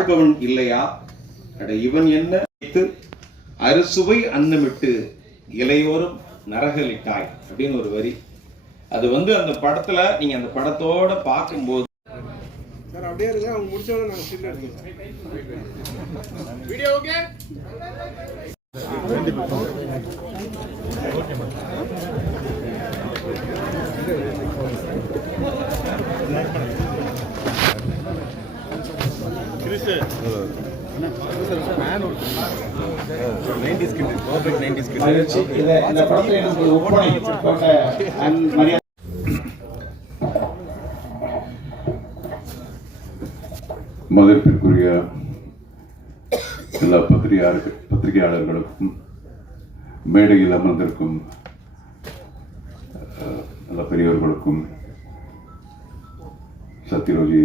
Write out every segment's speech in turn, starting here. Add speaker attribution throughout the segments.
Speaker 1: வாழ்பவன் இல்லையா? அட இவன் என்ன வைத்து அறுசுவை அன்னமிட்டு இலையோரும் நரகலிட்டாய் அப்படின்னு ஒரு வரி. அது வந்து அந்த படத்துல நீங்க அந்த படத்தோட பார்க்கும்போது
Speaker 2: சார் அப்படியே இருங்க அவங்க ஸ்டில் எடுத்துக்கிறோம். வீடியோ ஓகே
Speaker 1: இத இந்த படத்துல எனக்கு ஒப்பனை கொண்ட அன் மரியாதை
Speaker 3: மதிப்பிற்குரிய எல்லா பத்திரிகையாளர்கள் பத்திரிகையாளர்களுக்கும் மேடையில் அமர்ந்திருக்கும் எல்லா பெரியவர்களுக்கும் சத்யரோஜி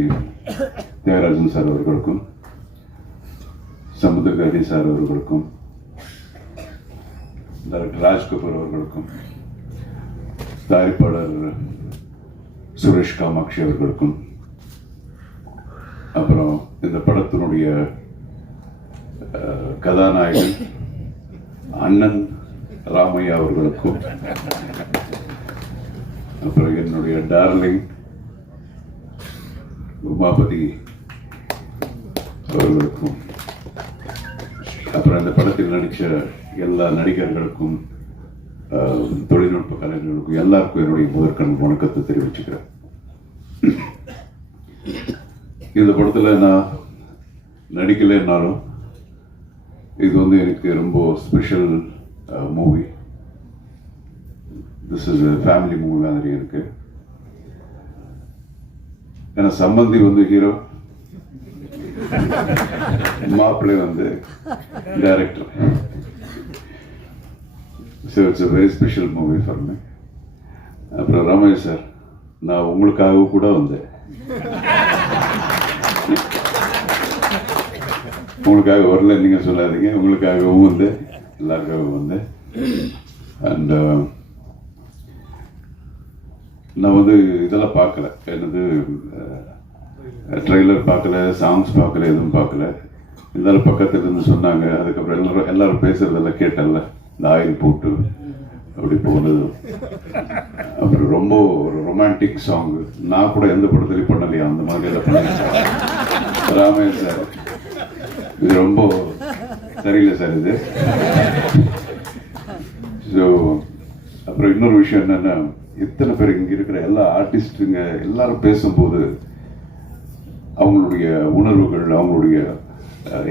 Speaker 3: தியாகராஜன் சார் அவர்களுக்கும் சமுத்திரகரி சார் அவர்களுக்கும் டைரக்டர் ராஜ் கபூர் அவர்களுக்கும் தயாரிப்பாளர் சுரேஷ் காமாட்சி அவர்களுக்கும் அப்புறம் இந்த படத்தினுடைய கதாநாயகன் அண்ணன் ராமையா அவர்களுக்கும் அப்புறம் என்னுடைய டார்லிங் உமாபதி அவர்களுக்கும் அப்புறம் இந்த படத்தில் நடித்த எல்லா நடிகர்களுக்கும் தொழில்நுட்ப கலைஞர்களுக்கும் எல்லாருக்கும் என்னுடைய முதற்கண் வணக்கத்தை தெரிவிச்சுக்கிறேன். இந்த படத்தில் நான் நடிக்கலைன்னாலும் இது வந்து எனக்கு ரொம்ப special movie this is family movie மாதிரி இருக்குது ஏன்னா சம்பந்தி வந்து ஹீரோ மாப்பிள்ளை வந்து director so it's a very special movie for me அப்புறம் ரமேஷ் சார் நான் உங்களுக்காக கூட வந்தேன். உங்களுக்காக வரல நீங்கள் சொல்லாதீங்க. உங்களுக்காகவும் வந்து எல்லாருக்காகவும் வந்து அண்ட் நான் வந்து இதெல்லாம் பார்க்கல. என்னது ட்ரெய்லர் பார்க்கல சாங்ஸ் பார்க்கல எதுவும் பார்க்கல. இருந்தாலும் பக்கத்தில் இருந்து சொன்னாங்க. அதுக்கப்புறம் எல்லாரும் எல்லாரும் பேசுறதெல்லாம் கேட்டல இந்த ஆயில் போட்டு அப்படி போனது. அப்புறம் ரொம்ப ஒரு ரொமான்டிக் சாங் நான் கூட எந்த படத்துலையும் பண்ணலையா? அந்த மாதிரி எல்லாம் பண்ணிருக்கேன் சார். இது ரொம்ப சரியில்லை சார் இது. ஸோ அப்புறம் இன்னொரு விஷயம் என்னன்னா எத்தனை பேர் இங்கே இருக்கிற எல்லா ஆர்டிஸ்ட்டுங்க எல்லாரும் பேசும்போது அவங்களுடைய உணர்வுகள் அவங்களுடைய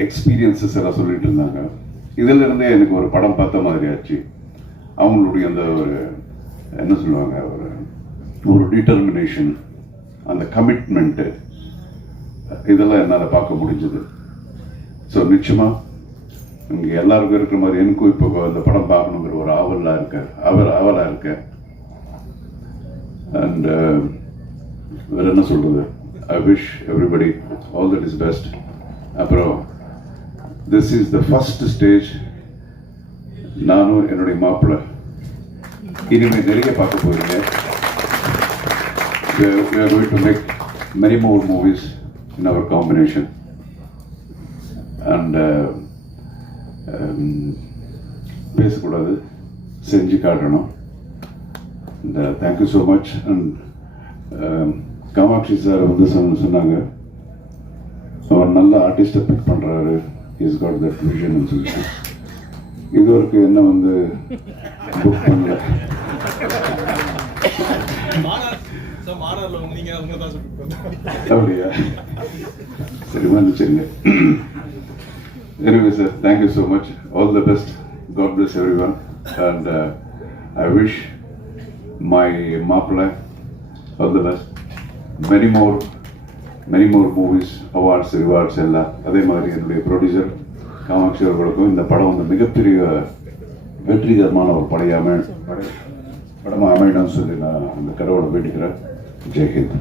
Speaker 3: எக்ஸ்பீரியன்சஸ் எல்லாம் சொல்லிட்டு இருந்தாங்க. இதுல இருந்தே எனக்கு ஒரு படம் பார்த்த மாதிரி ஆச்சு. அவங்களுடைய அந்த ஒரு என்ன சொல்லுவாங்க ஒரு ஒரு டிட்டர்மினேஷன் அந்த கமிட்மெண்ட்டு இதெல்லாம் என்னால் பார்க்க முடிஞ்சது. ஸோ நிச்சயமாக இங்கே எல்லாருக்கும் இருக்கிற மாதிரி எனக்கும் இப்போ அந்த படம் பார்க்கணுங்கிற ஒரு ஆவலாக இருக்க அவர் ஆவலாக இருக்கேன் அண்ட் uh, வேறு என்ன சொல்கிறது I wish everybody all that is best அப்புறம் this is the first stage நானும் என்னுடைய மாப்பிள்ளை இனிமேல் நிறைய பார்க்க போறீங்க. We are, we are going to make many more movies in our combination. And uh, um, பேசக்கூடாது. செஞ்சு காட்டணும். இந்த thank you so much and Kamatchi sir வந்து சொன்னாங்க. அவர் நல்ல ஆர்டிஸ்டை பிக் பண்ணுறாரு இஸ் காட் தட் விஷன் சொல்லிட்டு இது வரைக்கும் என்ன வந்து புக் பண்ணல. அப்படியா? சரி மன்னிச்சிருங்க anyway sir thank you so much all the best god bless every one and I wish my மாப்பிள்ளை all the best. Many more, many more movies awards rewards எல்லாம். அதே மாதிரி என்னுடைய ப்ரொடியூசர் காமாட்சி அவர்களுக்கும் இந்த படம் வந்து மிகப்பெரிய வெற்றிகரமான ஒரு படையாம படை படமாக அமையணும்னு சொல்லி நான் அந்த கடவுளை வேண்டிக்கிறேன் ஜெய்ஹிந்த்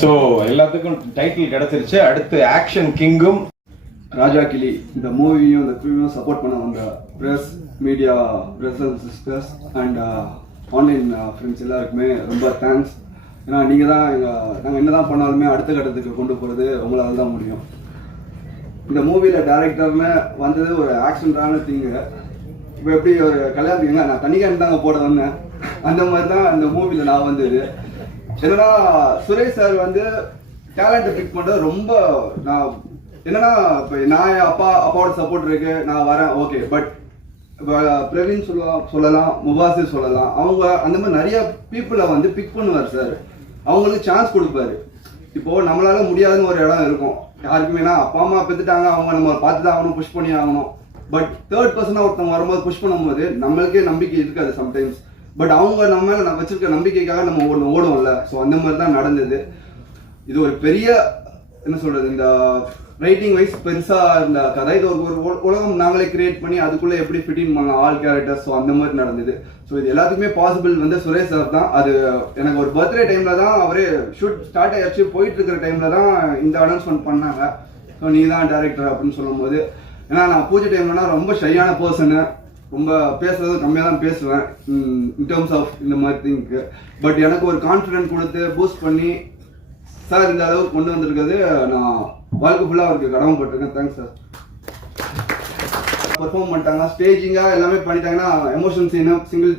Speaker 1: ஸோ எல்லாத்துக்கும் டைட்டில் கிடச்சிருச்சு. அடுத்து ஆக்ஷன் கிங்கும்
Speaker 4: ராஜா கிளி இந்த மூவியும் இந்த ஃபிலிமையும் சப்போர்ட் பண்ண வந்த press media brothers sisters and online friends எல்லாருக்குமே ரொம்ப தேங்க்ஸ் ஏன்னா நீங்கள் தான் எங்கள் நாங்கள் என்ன தான் பண்ணாலுமே அடுத்த கட்டத்துக்கு கொண்டு போகிறது உங்களால் தான் முடியும். இந்த மூவியில் டேரக்டர்னு வந்தது ஒரு ஆக்சிடென்டான திங்கு இப்போ எப்படி ஒரு கல்யாணத்துக்கு நான் தனிக்கான் தாங்க போட வந்தேன் அந்த மாதிரி தான் இந்த மூவியில் நான் வந்தது. என்னன்னா சுரேஷ் சார் வந்து டேலண்ட்டை பிக் பண்ணுறது ரொம்ப நான் என்னன்னா இப்போ நான் என் அப்பா அப்பாவோட சப்போர்ட் இருக்கு நான் வரேன் ஓகே பட் பிரவீன் சொல்லலாம் சொல்லலாம் முபாசி சொல்லலாம். அவங்க அந்த மாதிரி நிறைய பீப்புளை வந்து பிக் பண்ணுவார் சார் அவங்களுக்கு சான்ஸ் கொடுப்பாரு. இப்போ நம்மளால முடியாதுன்னு ஒரு இடம் இருக்கும். யாருக்குமேனா அப்பா அம்மா பெற்றுட்டாங்க அவங்க நம்ம பார்த்து தான் ஆகணும் புஷ் பண்ணி ஆகணும். பட் தேர்ட் பர்சனாக ஒருத்தவங்க வரும்போது புஷ் பண்ணும்போது நம்மளுக்கே நம்பிக்கை இருக்காது சம்டைம்ஸ் பட் அவங்க நம்ம மேலே வச்சிருக்க நம்பிக்கைக்காக நம்ம ஒன்று ஓடுவோம்ல. ஸோ அந்த மாதிரி தான் நடந்தது. இது ஒரு பெரிய என்ன சொல்றது இந்த ரைட்டிங் வைஸ் பெருசா இந்த கதை இது ஒரு ஒரு உலகம் நாங்களே கிரியேட் பண்ணி அதுக்குள்ள எப்படி ஃபிட்டிங் பண்ணலாம் ஆல் கேரக்டர்ஸ் ஸோ அந்த மாதிரி நடந்தது. ஸோ இது எல்லாத்துக்குமே பாசிபிள் வந்து சுரேஷ் சார் தான். அது எனக்கு ஒரு பர்த்டே டைம்ல தான் அவரே ஷூட் ஸ்டார்ட் ஆயிடுச்சு. போயிட்டு இருக்கிற டைம்ல தான் இந்த அனௌன்ஸ்மெண்ட் பண்ணாங்க. ஸோ நீ தான் டேரக்டர் அப்படின்னு சொல்லும்போது ஏன்னா நான் பூஜை டைம்லனா ரொம்ப ஷையான பர்சனு ரொம்ப பேசுறது கம்மியாக தான் பேசுவேன். இன் டேர்ம்ஸ் ஆஃப் இந்த மாதிரி திங்க்கு பட் எனக்கு ஒரு கான்ஃபிடென்ட் கொடுத்து பூஸ்ட் பண்ணி சார் இந்த அளவுக்கு கொண்டு வந்திருக்கிறது நான் வாழ்க்கை ஃபுல்லாக அவருக்கு கடமைப்பட்டிருக்கேன் தேங்க்ஸ் சார் பர்ஃபார்ம் பண்ணிட்டாங்க. ஸ்டேஜிங்காக எல்லாமே பண்ணிட்டாங்கன்னா எமோஷன் சீனு சிங்கிள்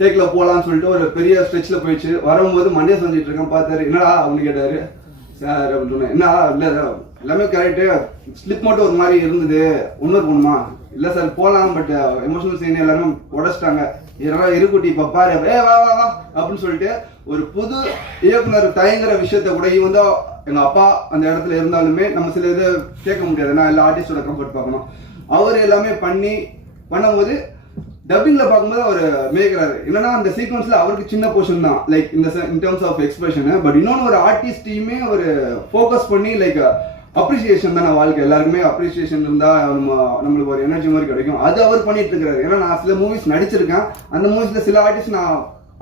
Speaker 4: டேக்கில் போகலான்னு சொல்லிட்டு ஒரு பெரிய ஸ்ட்ரெச்சில் போயிடுச்சு. வரும்போது மண்டே செஞ்சுட்டு இருக்கேன். பார்த்தாரு என்னடா? அப்படின்னு கேட்டாரு. சார் அப்படின்னு சொன்னேன். என்ன இல்லை எல்லாமே கரெக்டு ஸ்லிப் மட்டும் ஒரு மாதிரி இருந்தது. இன்னொரு போகணுமா இல்லை சார் போகலாம் பட் எமோஷனல் சீன் எல்லாமே உடச்சிட்டாங்க. இதெல்லாம் இருக்குட்டி இப்போ பாரு ஏ வா வா வா அப்படின்னு சொல்லிட்டு ஒரு புது இயக்குனர் தயங்குற விஷயத்த கூட இவன் தான் எங்கள் அப்பா அந்த இடத்துல இருந்தாலுமே நம்ம சில இதை கேட்க முடியாது. நான் எல்லா ஆர்டிஸ்டோட கம்ஃபர்ட் பார்க்கணும். அவர் எல்லாமே பண்ணி பண்ணும்போது டப்பிங்ல பார்க்கும்போது அவர் மேய்க்கிறாரு. என்னன்னா அந்த சீக்வன்ஸ்ல அவருக்கு சின்ன போர்ஷன் தான். லைக் இந்த in terms of expression but இன்னொன்று ஒரு ஆர்டிஸ்டையுமே ஒரு ஃபோக்கஸ் பண்ணி லைக் அப்ரிசியேஷன் தான் வாழ்க்கை. எல்லாருக்குமே அப்ரிசியேஷன் இருந்தா நம்ம நம்மளுக்கு ஒரு எனர்ஜி மாதிரி கிடைக்கும். அது அவர் பண்ணிட்டு இருக்காரு ஏன்னா நான் சில மூவிஸ் நடிச்சிருக்கேன். அந்த மூவிஸ்ல சில ஆர்டிஸ்ட் நான்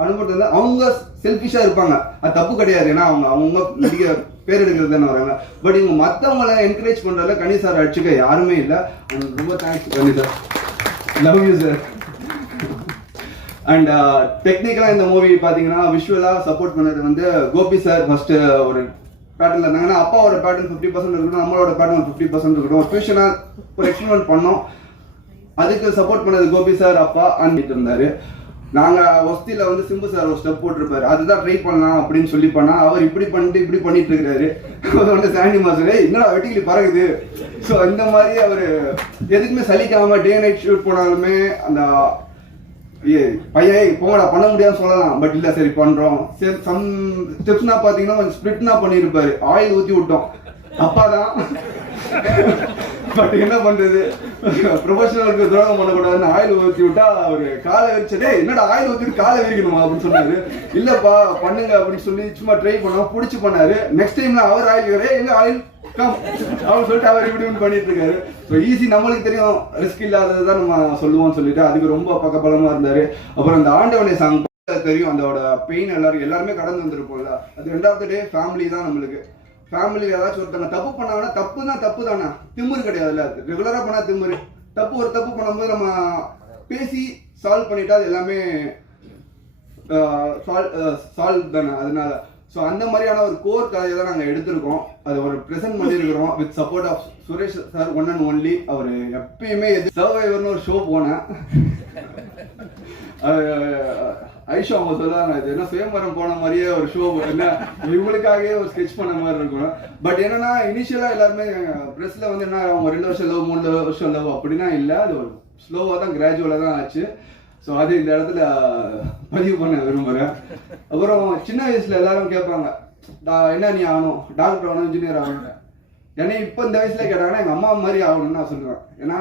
Speaker 4: அனுபவம் வந்து அவங்க செல்ஃபிஷா இருப்பாங்க. அது தப்பு கிடையாது. ஏன்னா அவங்க அவங்க நிறைய பேர் எடுக்கிறது தானே வராங்க. பட் இவங்க மற்றவங்கள என்கரேஜ் பண்றதுல கணி சார் அடிச்சுக்க யாருமே இல்லை. ரொம்ப thanks Kani sir love you sir and டெக்னிக்கலாக இந்த மூவி பார்த்தீங்கன்னா விஷுவலாக சப்போர்ட் பண்ணது வந்து கோபி சார் ஃபர்ஸ்ட் uh, ஒரு பேட்டர்ல இருந்தாங்கன்னா அப்பாவோட பேட்டர்ன் ஃபிஃப்டி பர்சன்ட் இருக்கணும் நம்மளோட பேட்டர்ன் ஃபிஃப்டி பர்சன்ட் இருக்கட்டும். ஒரு ஃபியூஷனாக ஒரு எக்ஸ்பிரிமெண்ட் பண்ணோம். அதுக்கு சப்போர்ட் பண்ணது கோபி சார் அப்பா அன்பிட்டு இருந்தாரு. நாங்க ஒஸ்தியில வந்து சிம்பு சார் ஒரு ஸ்டெப் போட்டிருப்பாரு. அதுதான் ட்ரை பண்ணலாம் அப்படின்னு சொல்லி பண்ணா அவர் இப்படி பண்ணிட்டு இப்படி பண்ணிட்டு இருக்காரு. அவர் வந்து சாண்டி மாஸ்டர் என்னடா வெட்டிக்கிளி பறகுது ஸோ இந்த மாதிரி அவர் எதுக்குமே சலிக்காம டே நைட் ஷூட் போனாலுமே அந்த ஏ பையன் போங்கடா பண்ண முடியாதுன்னு சொல்லலாம். பட் இல்லை சரி பண்றோம். சரி சம் ஸ்டெப்ஸ்னா பாத்தீங்கன்னா கொஞ்சம் ஸ்பிளிட்னா பண்ணியிருப்பாரு ஆயில் ஊத்தி விட்டோம். அப்பாதான் பட் என்ன பண்றது? ப்ரொஃபஷனலுக்கு துரோகம் பண்ணக்கூடாதுன்னு ஆயில் ஊத்தி விட்டா அவரு காலை விரிச்சதே என்னடா ஆயில் ஊத்திட்டு காலை விரிக்கணுமா அப்படின்னு சொன்னாரு. இல்லப்பா பண்ணுங்க அப்படின்னு சொல்லி சும்மா ட்ரை பண்ணோம் புடிச்சு பண்ணாரு. நெக்ஸ்ட் டைம்ல அவர் ஆயில் எங்க ஆயில் கம் அவர் சொல்லிட்டு அவர் இப்படி பண்ணிட்டு இருக்காரு. ஸோ ஈஸி நம்மளுக்கு தெரியும். ரிஸ்க் இல்லாததை தான் நம்ம சொல்லுவோம்னு சொல்லிட்டு அதுக்கு ரொம்ப பக்கபலமா இருந்தாரு. அப்புறம் அந்த ஆண்டவனை சாங் தெரியும். அதோட பெயின் எல்லாரும் எல்லாருமே கடந்து வந்திருப்போம்ல. அது ரெண்டாவது டே ஃபேமிலி தான் நம்மளுக்கு. ஃபேமிலியில் ஏதாச்சும் ஒருத்தவங்க தப்பு பண்ணாங்கன்னா தப்பு தான் தப்பு தானே திமிரு கிடையாதுல்ல ரெகுலராக பண்ணால் திமுரு. தப்பு ஒரு தப்பு பண்ணும்போது நம்ம பேசி சால்வ் பண்ணிட்டா அது எல்லாமே சால்வ் தானே அதனால. ஸோ அந்த மாதிரியான ஒரு கோர் கதையை தான் நாங்கள் எடுத்திருக்கோம். அது ஒரு ப்ரெசென்ட் பண்ணியிருக்கிறோம் with support of Suresh sir one and only அவர் எப்பயுமே எது சர்வைவர்னு ஒரு ஷோ போனேன். ஐஷா அவங்க சொல்லுவாங்க இது என்ன சுயம்பரம் போன மாதிரியே ஒரு ஷோ என்ன இவங்களுக்காகவே ஒரு ஸ்கெட்ச் பண்ண மாதிரி இருக்கும். பட் என்னன்னா இனிஷியலா எல்லாருமே ப்ரெஸ்ல வந்து என்ன அவங்க ரெண்டு வருஷம் லவ் மூணு வருஷம் லவ் அப்படின்னா இல்லை அது ஒரு ஸ்லோவாக தான் கிராஜுவலாக தான் ஆச்சு. ஸோ அது இந்த இடத்துல பதிவு பண்ண விரும்புகிறேன் அப்புறம் சின்ன வயசுல எல்லாரும் கேட்பாங்க என்ன நீ ஆகணும்? டாக்டர் ஆகணும் இன்ஜினியர் ஆகணும் என்னை இப்போ இந்த வயசுல கேட்டாங்கன்னா எங்கள் அம்மா மாதிரி ஆகணும்னு நான் சொல்லுவேன் ஏன்னா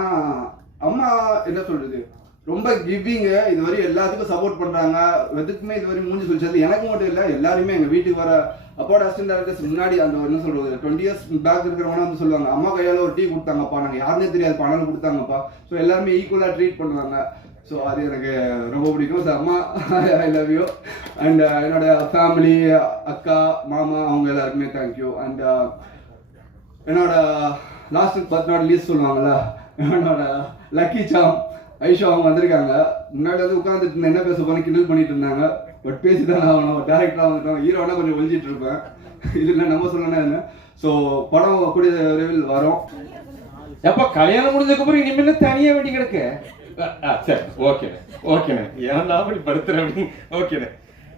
Speaker 4: அம்மா என்ன சொல்றது? ரொம்ப கிவிங்க இதுவரை எல்லாத்துக்கும் சப்போர்ட் பண்ணுறாங்க எதுக்குமே இதுவரை மூஞ்சி சொல்லிச்சது எனக்கு மட்டும் இல்லை எல்லாருமே எங்கள் வீட்டுக்கு வர அப்பாவோட அசிஸ்டன்ட் டேரக்டர்ஸ் முன்னாடி அந்த என்ன சொல்றது டுவெண்ட்டி இயர்ஸ் பேக் இருக்கிறவங்க வந்து சொல்லுவாங்க அம்மா கையால் ஒரு டீ கொடுத்தாங்கப்பா நாங்கள் யாருன்னே தெரியாது பணம் கொடுத்தாங்கப்பா. ஸோ எல்லாருமே ஈக்குவலாக ட்ரீட் பண்ணுவாங்க. ஸோ அது எனக்கு ரொம்ப பிடிக்கும். ஸோ அம்மா ஐ லவ் யூ அண்ட் என்னோட ஃபேமிலி அக்கா மாமா அவங்க எல்லாருக்குமே தேங்க்யூ அண்ட் uh, என்னோட லாஸ்ட் பத்து நாள் லீஸ் சொல்லுவாங்களா என்னோட லக்கி சாம் ஐஷோ அவங்க வந்திருக்காங்க. முன்னாடி வந்து உட்காந்துட்டு என்ன பேச போறேன் கிண்டல் பண்ணிட்டு இருந்தாங்க. பட் பேசி தான் ஆகணும் டேரக்டராக வந்துட்டோம். ஹீரோனா கொஞ்சம் ஒழிஞ்சிட்டு இருப்பேன். இதில் நம்ம சொல்லணும்னா என்ன? ஸோ படம் கூடிய விரைவில் வரும்.
Speaker 1: எப்ப கல்யாணம் முடிஞ்சதுக்கு அப்புறம் இனிமேல தனியா வேண்டி கிடக்கு? ஆ, சரி ஓகேண்ணே ஓகேண்ணே ஏன் நான் அப்படி படுத்துறேன் ஓகேண்ணே